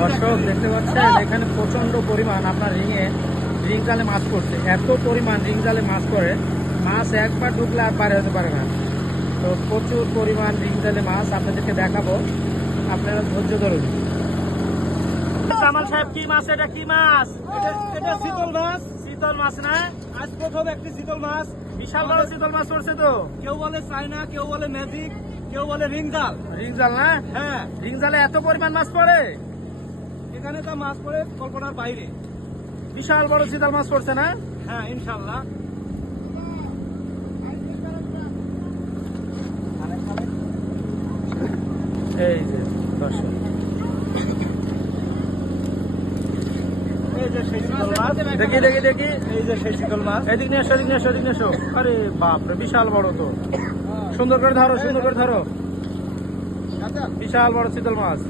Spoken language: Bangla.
দর্শক দেখতে পাচ্ছেন এখানে প্রচন্ড পরিমাণ আপনার রিং জালে মাছ পড়ছে। এত পরিমাণ রিং জালে মাছ পড়ে, মাছ একবার ঢুকলে আর পারে হতে পারে না। তো প্রচুর পরিমাণ রিং জালে মাছ আপনাদেরকে দেখাবো, আপনারা ধৈর্য ধরুন। জামাল সাহেব কি মাছ এটা? কি মাছ এটা শীতল মাছ। শীতল মাছ না? আজ প্রথম একটি শীতল মাছ। বিশাল বড় শীতল মাছ পড়ছে তো। কেউ বলে চায়না, কেউ বলে ম্যাজিক, কেউ বলে রিং জাল। রিং জাল না? হ্যাঁ, রিং জালে এত পরিমাণ মাছ পড়ে, এখানে তো মাছ পড়ে কল্পনার বাইরে। বিশাল বড় শীতল মাছ পড়ছে না? হ্যাঁ, ইনশাল্লাহ। এই যে দর্শক, এই যে সেই শীতল মাছ। দেখি দেখি দেখি, এই যে সেই শীতল মাছ। এদিক নিয়ে এসো, এদিক নিয়ে এসো, এদিক নিয়ে এসো। আরে বাপরে, বিশাল বড় তো। সুন্দর করে ধরো, সুন্দর করে ধরো। বিশাল বড় শীতল মাছ।